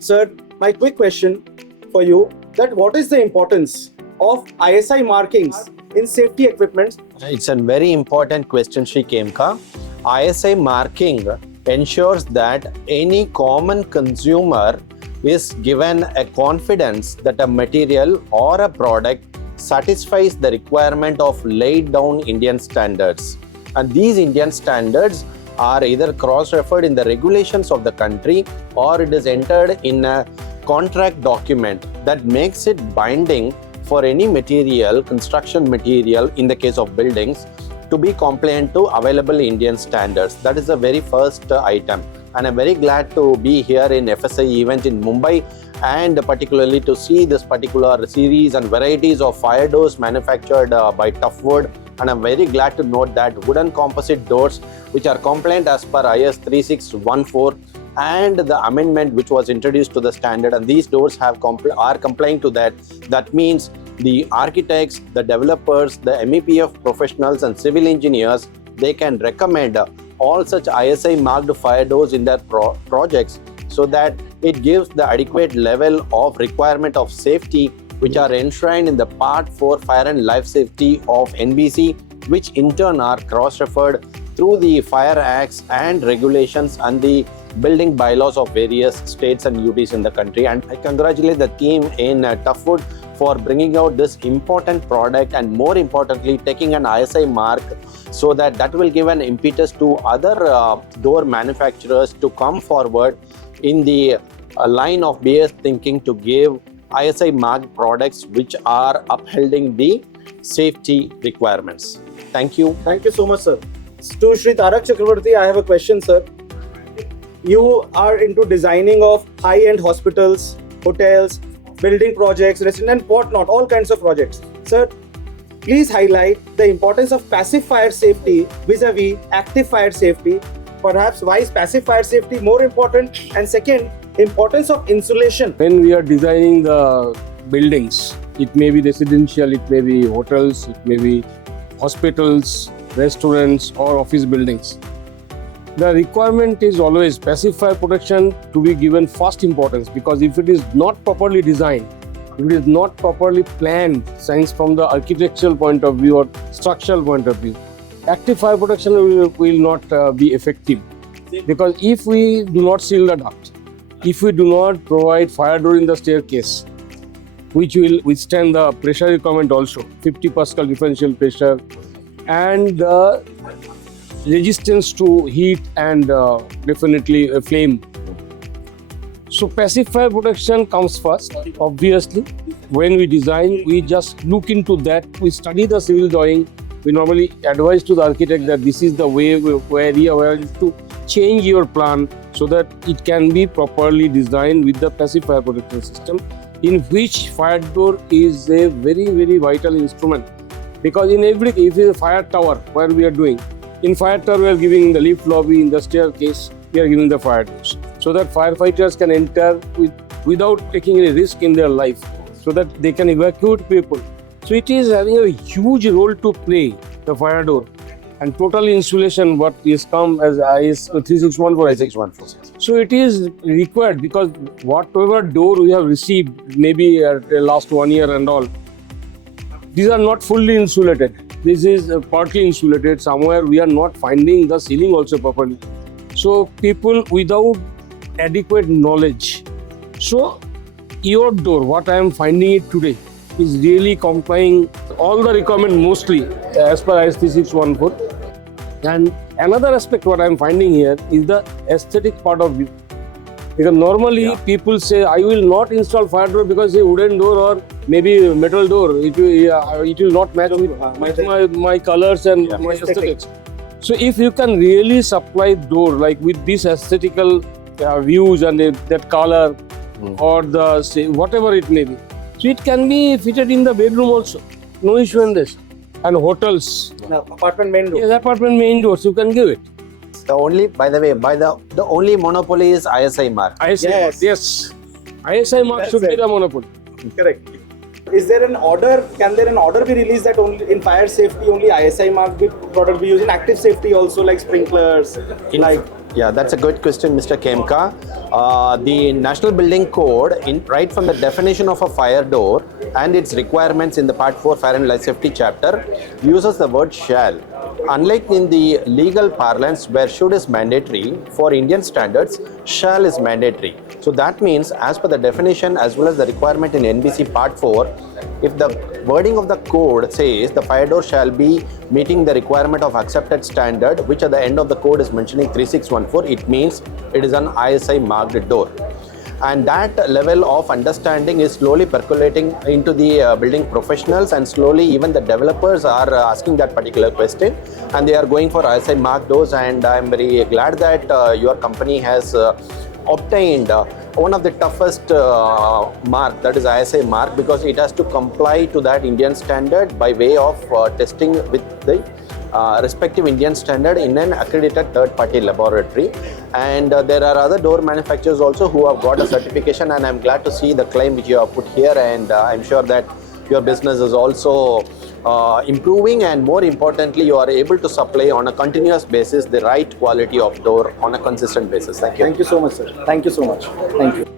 Sir, my quick question for you that what is the importance of ISI markings in safety equipment? It's a very important question, Shri Kemka. ISI marking ensures that any common consumer is given a confidence that a material or a product satisfies the requirement of laid down Indian standards. And these Indian standards are either cross-referred in the regulations of the country or it is entered in a contract document that makes it binding for any material, construction material in the case of buildings, to be compliant to available Indian standards. That is the very first item. And I'm very glad to be here in FSI event in Mumbai and particularly to see this particular series and varieties of fire doors manufactured by Toughwood. And I'm very glad to note that wooden composite doors which are compliant as per IS 3614 and the amendment which was introduced to the standard, and these doors are complying to that. That means the architects, the developers, the MEPF professionals and civil engineers, they can recommend all such ISI marked fire doors in their projects so that it gives the adequate level of requirement of safety which are enshrined in the Part 4 Fire and Life Safety of NBC, which in turn are cross-referred through the Fire Acts and regulations and the building bylaws of various states and UTs in the country. And I congratulate the team in Toughwood for bringing out this important product and more importantly taking an ISI mark so that will give an impetus to other door manufacturers to come forward in the line of BS thinking to give ISI marked products which are upholding the safety requirements. Thank you. Thank you so much, sir. To Shri Tarak Chakravarti, I have a question, sir. You are into designing of high-end hospitals, hotels, building projects, restaurant and whatnot, all kinds of projects. Sir, please highlight the importance of passive fire safety vis-a-vis active fire safety. Perhaps why is passive fire safety more important? And second, importance of insulation. When we are designing the buildings, it may be residential, it may be hotels, it may be hospitals, restaurants or office buildings. The requirement is always passive fire protection to be given first importance, because if it is not properly designed, if it is not properly planned, science from the architectural point of view or structural point of view, active fire protection will not be effective. Because if we do not seal the duct, if we do not provide fire door in the staircase, which will withstand the pressure requirement also, 50 Pascal differential pressure, and the resistance to heat and definitely a flame. So passive fire protection comes first, obviously. When we design, we just look into that, we study the civil drawing. We normally advise to the architect that this is the way where you are to change your plan so that it can be properly designed with the passive fire protection system, in which fire door is a very, very vital instrument. Because in every, if it is a fire tower where we are doing, in fire tower we are giving the lift lobby, in the staircase we are giving the fire doors, so that firefighters can enter without taking any risk in their life, so that they can evacuate people. So it is having a huge role to play, the fire door. And total insulation, what is come as IS 3614. 3614. So it is required, because whatever door we have received, maybe last 1 year and all, these are not fully insulated. This is partly insulated. Somewhere we are not finding the ceiling also properly. So people without adequate knowledge. So your door, what I am finding it today, is really complying all the requirement mostly as per IS 3614. And another aspect what I am finding here is the aesthetic part of it. Because normally people say, I will not install fire door because a wooden door or maybe metal door, it will not match with my colors and my aesthetics. So if you can really supply door like with this aesthetical views and that color or the say, whatever it may be, so it can be fitted in the bedroom also, no issue in this. And hotels, Apartment main door. yes, apartment main doors, you can give it. The only, by the way, the only monopoly is ISI mark. ISI mark, yes. ISI mark That's should be it. the monopoly. Correct. Is there an order? Can there an order be released that only in fire safety only ISI mark product be used in active safety also, like sprinklers, Yeah, that's a good question, Mr. Kemka. The National Building Code, right from the definition of a fire door and its requirements in the Part 4 Fire and Life Safety chapter, uses the word shall. Unlike in the legal parlance where should is mandatory, for Indian standards, shall is mandatory. So that means, as per the definition as well as the requirement in NBC Part 4, if the wording of the code says the fire door shall be meeting the requirement of accepted standard, which at the end of the code is mentioning 3614, it means it is an ISI marked door. And that level of understanding is slowly percolating into the building professionals, and slowly even the developers are asking that particular question, and they are going for ISI marked doors. And I'm very glad that your company has obtained one of the toughest mark, that is ISI mark, because it has to comply to that Indian standard by way of testing with the respective Indian standard in an accredited third-party laboratory. And there are other door manufacturers also who have got a certification, and I'm glad to see the claim which you have put here, and I'm sure that your business is also improving, and more importantly, you are able to supply on a continuous basis the right quality of door on a consistent basis. Thank you. Thank you so much, sir. Thank you so much. Thank you.